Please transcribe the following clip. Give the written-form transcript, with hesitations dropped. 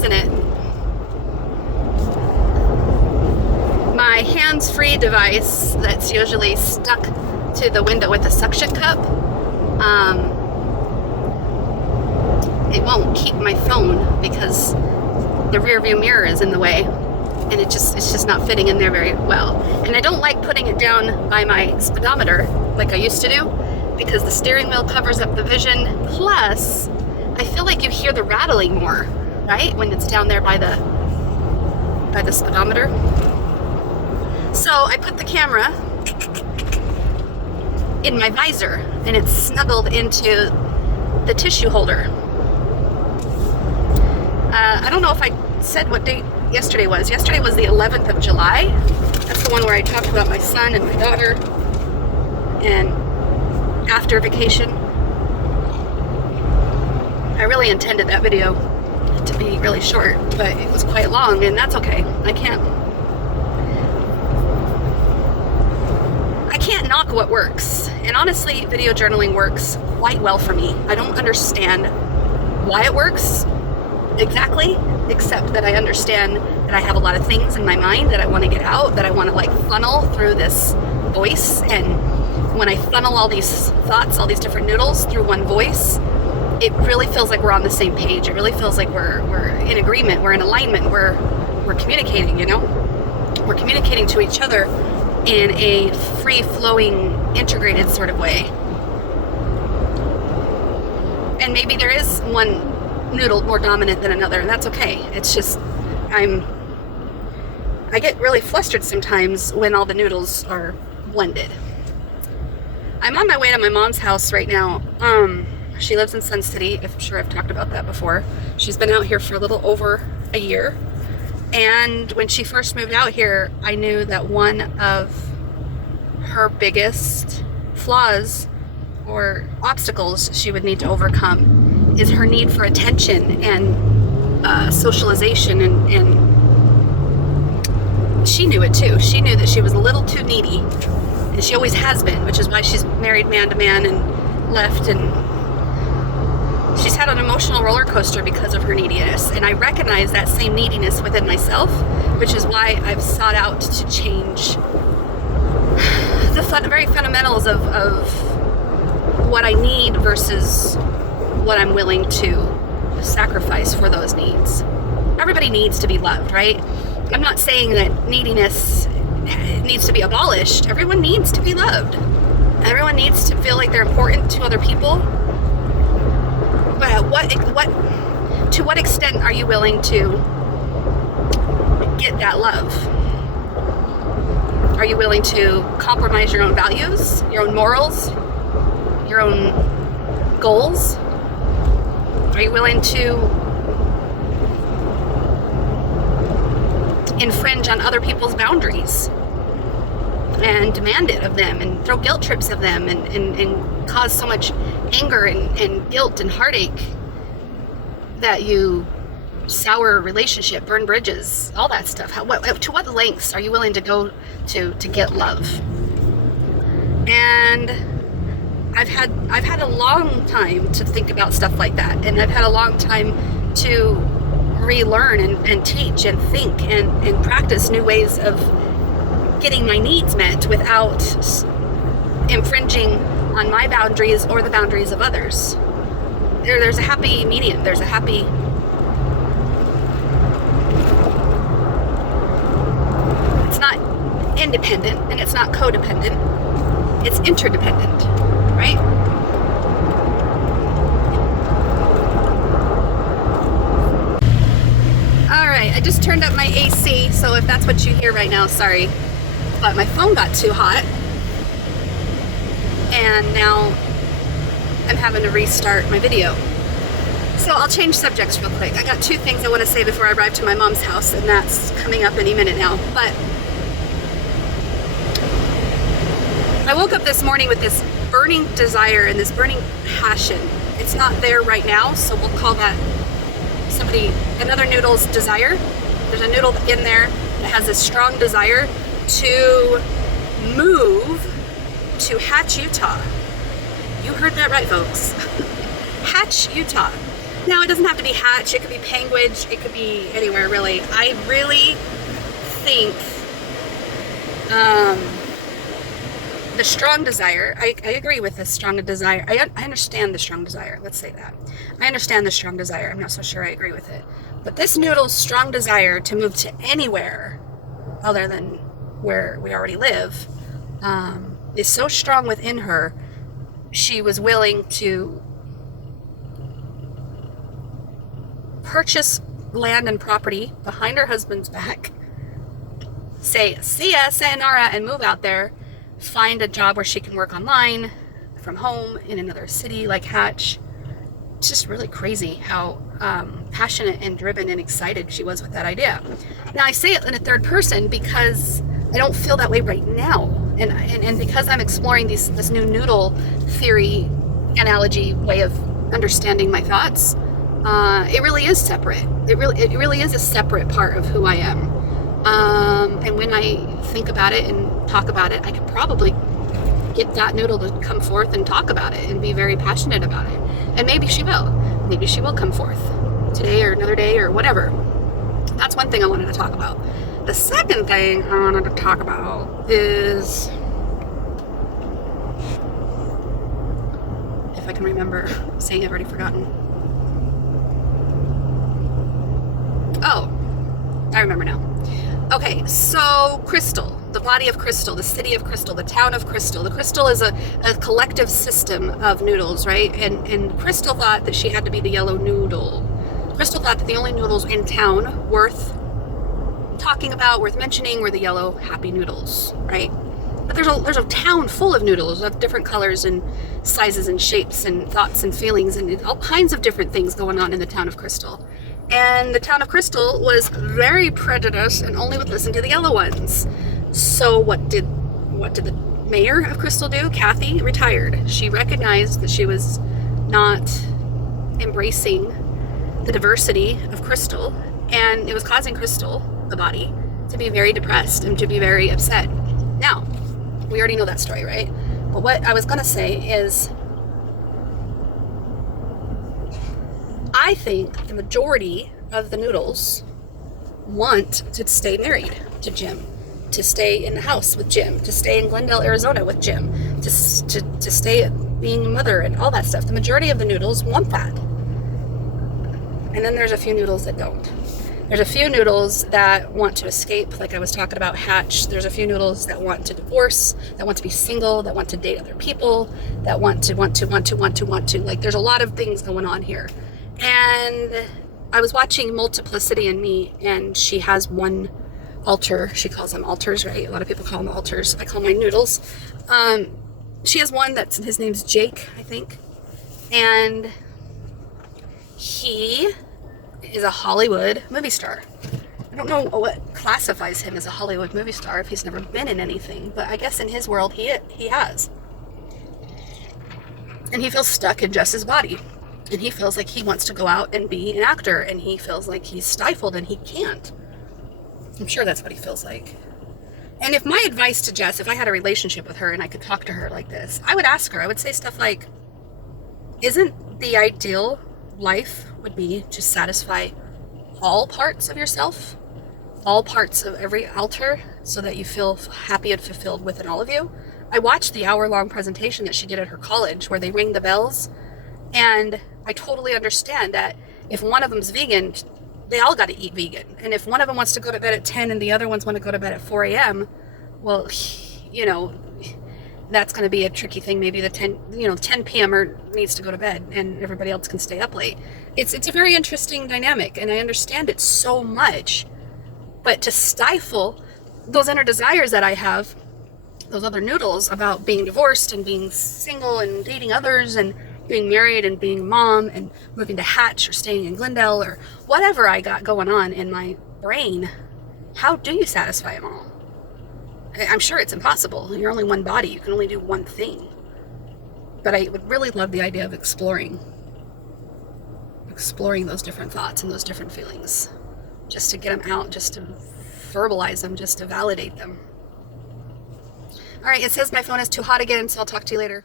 isn't it? My hands-free device that's usually stuck to the window with a suction cup, it won't keep my phone because the rear view mirror is in the way, and it's just not fitting in there very well. And I don't like putting it down by my speedometer like I used to do, because the steering wheel covers up the vision. Plus, I feel like you hear the rattling more, right, when it's down there by the speedometer. So I put the camera in my visor, and it's snuggled into the tissue holder. I don't know if I said what date yesterday was. Yesterday was the 11th of July. That's the one where I talked about my son and my daughter and after vacation. I really intended that video to be really short, but it was quite long, and that's okay. I can't knock what works. And honestly, video journaling works quite well for me. I don't understand why it works exactly, except that I understand that I have a lot of things in my mind that I want to get out, that I want to like funnel through this voice. And when I funnel all these thoughts, all these different noodles through one voice, it really feels like we're on the same page. It really feels like we're in agreement, we're in alignment, we're communicating, you know? We're communicating to each other in a free-flowing, integrated sort of way. And maybe there is one noodle more dominant than another, and that's okay. It's just, I get really flustered sometimes when all the noodles are blended. I'm on my way to my mom's house right now. She lives in Sun City. I'm sure I've talked about that before. She's been out here for a little over a year. And when she first moved out here, I knew that one of her biggest flaws or obstacles she would need to overcome is her need for attention and socialization. And she knew it too. She knew that she was a little too needy, and she always has been, which is why she's married man to man and left, and she's had an emotional roller coaster because of her neediness. And I recognize that same neediness within myself, which is why I've sought out to change the very fundamentals of what I need versus what I'm willing to sacrifice for those needs. Everybody needs to be loved, right? I'm not saying that neediness needs to be abolished. Everyone needs to be loved. Everyone needs to feel like they're important to other people. But to what extent are you willing to get that love? Are you willing to compromise your own values, your own morals, your own goals? Are you willing to infringe on other people's boundaries and demand it of them and throw guilt trips of them and cause so much anger and guilt and heartache that you sour a relationship, burn bridges, all that stuff? To what lengths are you willing to go to get love? And I've had a long time to think about stuff like that, and I've had a long time to relearn and teach and think and practice new ways of getting my needs met without infringing on my boundaries or the boundaries of others. There's a happy medium. There's a happy... It's not independent and it's not codependent. It's interdependent, right? Alright, I just turned up my AC, so if that's what you hear right now, sorry. But my phone got too hot, and now I'm having to restart my video. So I'll change subjects real quick. I got two things I want to say before I arrive to my mom's house, and that's coming up any minute now. But I woke up this morning with this burning desire and this burning passion. It's not there right now, so we'll call that another noodle's desire. There's a noodle in there that has this strong desire to move to Hatch, Utah. You heard that right, folks. Hatch, Utah. Now, it doesn't have to be Hatch. It could be Panguage. It could be anywhere, really. I really think the strong desire, I agree with this strong desire. I understand the strong desire. Let's say that. I understand the strong desire. I'm not so sure I agree with it. But this noodle's strong desire to move to anywhere other than where we already live is so strong within her. She was willing to purchase land and property behind her husband's back, say, see ya, sayonara, and move out there, find a job where she can work online, from home, in another city like Hatch. It's just really crazy how passionate and driven and excited she was with that idea. Now, I say it in a third person because I don't feel that way right now. And because I'm exploring this new noodle theory, analogy, way of understanding my thoughts, it really is separate. It really is a separate part of who I am. And when I think about it and talk about it, I could probably get that noodle to come forth and talk about it and be very passionate about it. And maybe she will. Maybe she will come forth today or another day or whatever. That's one thing I wanted to talk about. The second thing I wanted to talk about is, if I can remember, saying I've already forgotten. Oh, I remember now. Okay, so Crystal, the body of Crystal, the city of Crystal, the town of Crystal. The Crystal is a collective system of noodles, right? And Crystal thought that she had to be the yellow noodle. Crystal thought that the only noodles in town worth talking about, worth mentioning, were the yellow happy noodles, right? But there's a town full of noodles of different colors and sizes and shapes and thoughts and feelings and all kinds of different things going on in the town of Crystal. And the town of Crystal was very prejudiced and only would listen to the yellow ones. So what did the mayor of Crystal do? Kathy retired. She recognized that she was not embracing the diversity of Crystal, and it was causing Crystal, the body, to be very depressed and to be very upset. Now, we already know that story, right? But what I was going to say is, I think the majority of the noodles want to stay married to Jim, to stay in the house with Jim, to stay in Glendale, Arizona with Jim, to stay being a mother and all that stuff. The majority of the noodles want that. And then there's a few noodles that don't. There's a few noodles that want to escape, like I was talking about Hatch. There's a few noodles that want to divorce, that want to be single, that want to date other people, that want to. Like, there's a lot of things going on here. And I was watching Multiplicity in Me, and she has one altar. She calls them altars, right? A lot of people call them altars. I call mine noodles. She has one his name's Jake, I think. And he is a Hollywood movie star. I don't know what classifies him as a Hollywood movie star if he's never been in anything, but I guess in his world he has. And he feels stuck in just his body. And he feels like he wants to go out and be an actor, and he feels like he's stifled and he can't. I'm sure that's what he feels like. And if my advice to Jess, if I had a relationship with her and I could talk to her like this, I would ask her, I would say stuff like, isn't the ideal life would be to satisfy all parts of yourself, all parts of every altar, so that you feel happy and fulfilled within all of you? I watched the hour-long presentation that she did at her college where they ring the bells, and I totally understand that if one of them's vegan, they all got to eat vegan. And if one of them wants to go to bed at 10 and the other ones want to go to bed at 4 a.m., well, that's going to be a tricky thing. Maybe the 10 p.m. needs to go to bed and everybody else can stay up late. It's a very interesting dynamic, and I understand it so much. But to stifle those inner desires that I have, those other noodles about being divorced and being single and dating others and being married and being a mom and moving to Hatch or staying in Glendale or whatever I got going on in my brain, how do you satisfy them all? I'm sure it's impossible. You're only one body. You can only do one thing. But I would really love the idea of exploring those different thoughts and those different feelings, just to get them out, just to verbalize them, just to validate them. All right, it says my phone is too hot again, so I'll talk to you later.